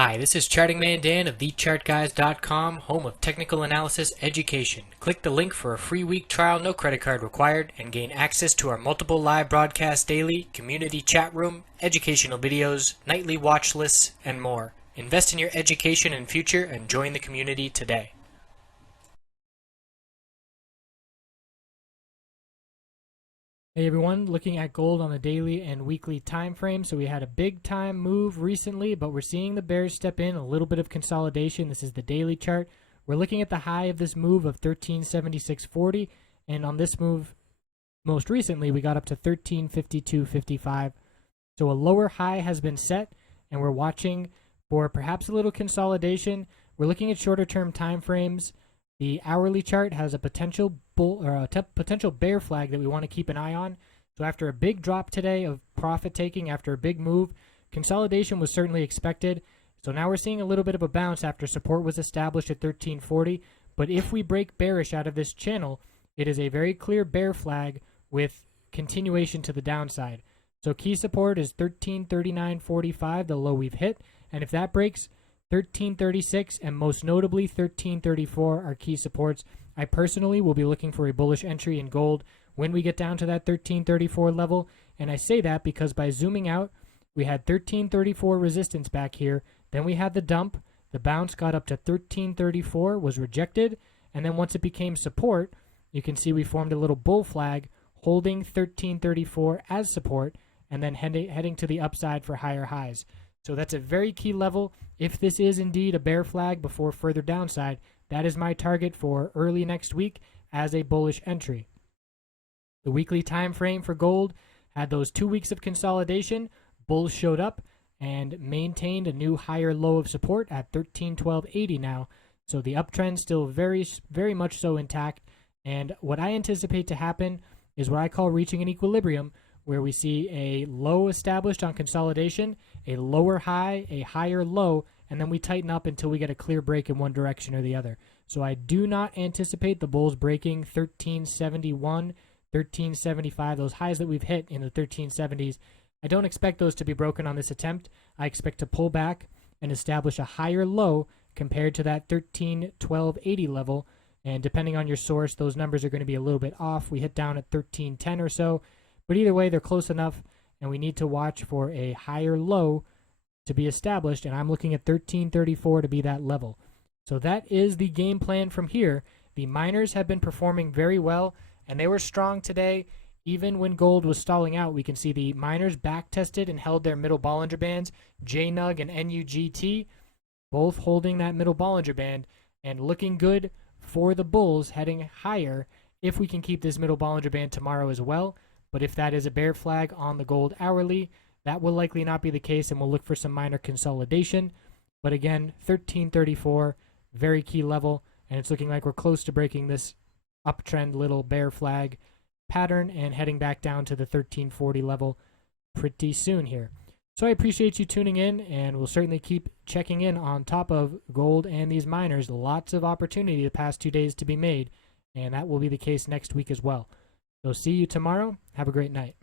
Hi, this is Charting Man Dan of TheChartGuys.com, home of technical analysis education. Click the link for a free week trial, no credit card required, and gain access to our multiple live broadcasts daily, community chat room, educational videos, nightly watch lists, and more. Invest in your education and future and join the community today. Hey everyone, looking at gold on the daily and weekly time frame. So we had a big time move recently, but we're seeing the bears step in, a little bit of consolidation. This is the daily chart. We're looking at the high of this move of 1376.40, and on this move most recently we got up to 1352.55. So a lower high has been set, and we're watching for perhaps a little consolidation. We're looking at shorter term time frames. The hourly chart has a potential bull or a potential bear flag that we want to keep an eye on. So after a big drop today of profit taking, after a big move, consolidation was certainly expected. So now we're seeing a little bit of a bounce after support was established at 1340. But if we break bearish out of this channel, it is a very clear bear flag with continuation to the downside. So key support is 1339.45, the low we've hit. And if that breaks, 1336 and most notably 1334 are key supports. I personally will be looking for a bullish entry in gold when we get down to that 1334 level, and I say that because by zooming out, we had 1334 resistance back here, then we had the dump, the bounce got up to 1334, was rejected, and then once it became support, you can see we formed a little bull flag holding 1334 as support, and then heading to the upside for higher highs. So that's a very key level. If this is indeed a bear flag before further downside, that is my target for early next week as a bullish entry. The weekly time frame for gold had those 2 weeks of consolidation. Bulls showed up and maintained a new higher low of support at 1312.80 now. So the uptrend still very much so intact. And what I anticipate to happen is what I call reaching an equilibrium, where we see a low established on consolidation, a lower high, a higher low, and then we tighten up until we get a clear break in one direction or the other. So I do not anticipate the bulls breaking 1371, 1375, those highs that we've hit in the 1370s. I don't expect those to be broken on this attempt. I expect to pull back and establish a higher low compared to that 1312.80 level. And depending on your source, those numbers are going to be a little bit off. We hit down at 1310 or so. But either way, they're close enough, and we need to watch for a higher low to be established, and I'm looking at 1334 to be that level. So that is the game plan from here. The miners have been performing very well, and they were strong today. Even when gold was stalling out, we can see the miners back-tested and held their middle Bollinger Bands, JNUG and NUGT, both holding that middle Bollinger Band, and looking good for the bulls heading higher if we can keep this middle Bollinger Band tomorrow as well. But if that is a bear flag on the gold hourly, that will likely not be the case, and we'll look for some minor consolidation. But again, 1334, very key level, and it's looking like we're close to breaking this uptrend little bear flag pattern and heading back down to the 1340 level pretty soon here. So I appreciate you tuning in, and we'll certainly keep checking in on top of gold and these miners. Lots of opportunity the past 2 days to be made, and that will be the case next week as well. So see you tomorrow. Have a great night.